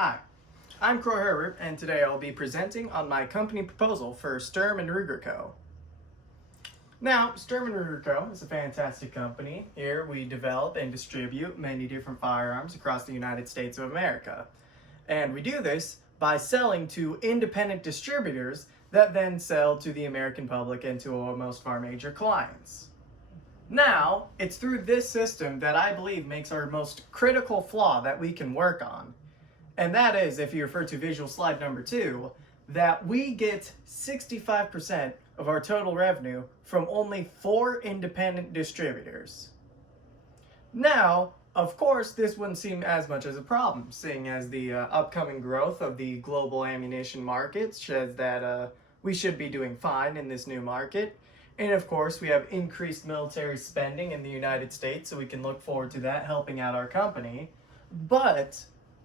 Hi, I'm Crow Herbert, and today I'll be presenting on my company proposal for Sturm and Ruger Co. Now, Sturm and Ruger Co. is a fantastic company. Here we develop and distribute many different firearms across the United States of America. And we do this by selling to independent distributors that then sell to the American public and to most of our major clients. Now, it's through this system that I believe makes our most critical flaw that we can work on. And that is, if you refer to visual slide number 2, that we get 65% of our total revenue from only 4 independent distributors. Now, of course, this wouldn't seem as much as a problem, seeing as the upcoming growth of the global ammunition market says that we should be doing fine in this new market. And of course, we have increased military spending in the United States, so we can look forward to that helping out our company. But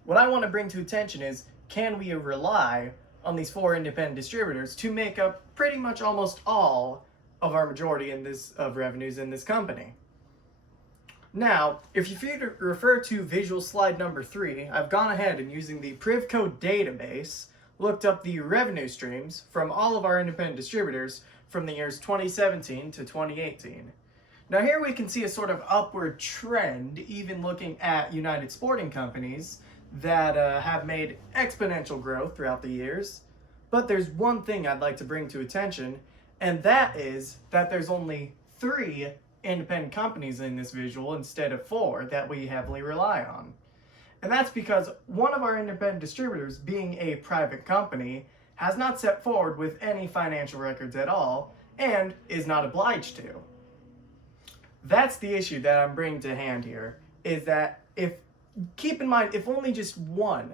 what I want to bring to attention is, can we rely on these 4 independent distributors to make up pretty much almost all of our majority of revenues in this company? Now, if you refer to visual slide number 3, I've gone ahead and using the Privco database, looked up the revenue streams from all of our independent distributors from the years 2017 to 2018. Now here we can see a sort of upward trend, even looking at United Sporting Companies that have made exponential growth throughout the years. But there's one thing I'd like to bring to attention, and that is that there's only 3 independent companies in this visual instead of 4 that we heavily rely on. And that's because one of our independent distributors, being a private company, has not set forward with any financial records at all and is not obliged to. That's the issue that I'm bringing to hand here, is that keep in mind, if only just one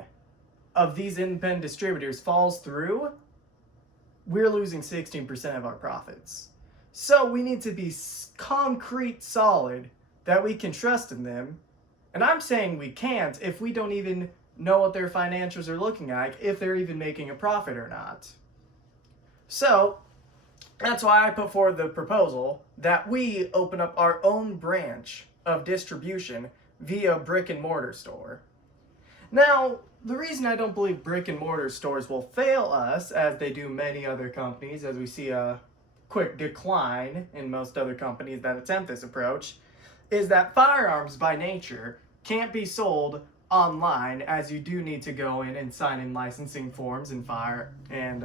of these independent distributors falls through, we're losing 16% of our profits. So we need to be concrete solid that we can trust in them. And I'm saying we can't if we don't even know what their financials are looking like, if they're even making a profit or not. So that's why I put forward the proposal that we open up our own branch of distribution via brick and mortar store. Now, the reason I don't believe brick and mortar stores will fail us, as they do many other companies, as we see a quick decline in most other companies that attempt this approach, is that firearms by nature can't be sold online, as you do need to go in and sign in licensing forms and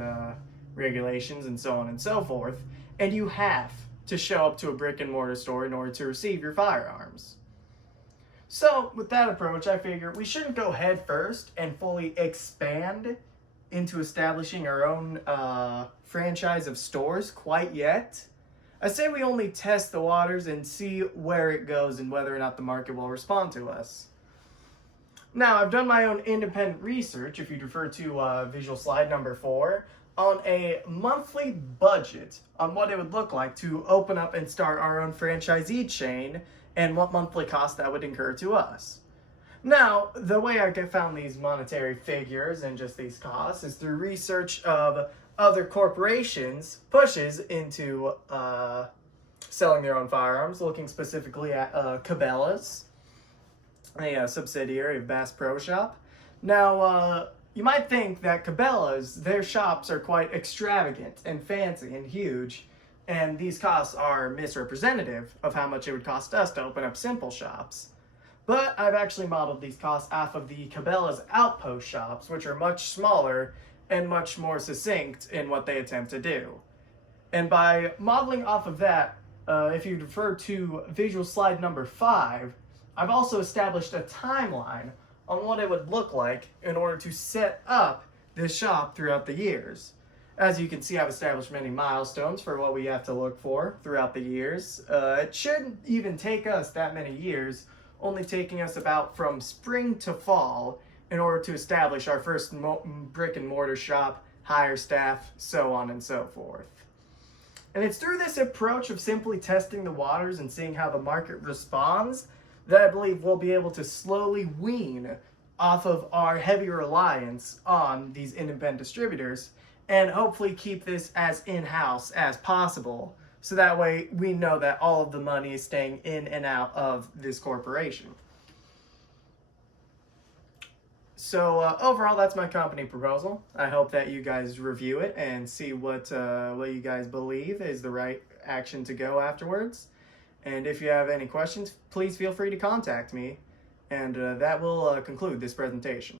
regulations and so on and so forth, and you have to show up to a brick and mortar store in order to receive your firearms. So with that approach, I figure we shouldn't go head first and fully expand into establishing our own franchise of stores quite yet. I say we only test the waters and see where it goes and whether or not the market will respond to us. Now, I've done my own independent research, if you refer to visual slide number 4, on a monthly budget on what it would look like to open up and start our own franchisee chain and what monthly cost that would incur to us. Now, the way I found these monetary figures and just these costs is through research of other corporations' pushes into selling their own firearms, looking specifically at Cabela's, a subsidiary of Bass Pro Shop. Now, you might think that Cabela's, their shops are quite extravagant and fancy and huge, and these costs are misrepresentative of how much it would cost us to open up simple shops. But I've actually modeled these costs off of the Cabela's outpost shops, which are much smaller and much more succinct in what they attempt to do. And by modeling off of that, if you refer to visual slide number 5, I've also established a timeline on what it would look like in order to set up this shop throughout the years. As you can see, I've established many milestones for what we have to look for throughout the years. It shouldn't even take us that many years, only taking us about from spring to fall in order to establish our first brick and mortar shop, hire staff, so on and so forth. And it's through this approach of simply testing the waters and seeing how the market responds that I believe we'll be able to slowly wean off of our heavy reliance on these independent distributors and hopefully keep this as in-house as possible, so that way we know that all of the money is staying in and out of this corporation. So overall, that's my company proposal. I hope that you guys review it and see what you guys believe is the right action to go afterwards. And if you have any questions, please feel free to contact me. And that will conclude this presentation.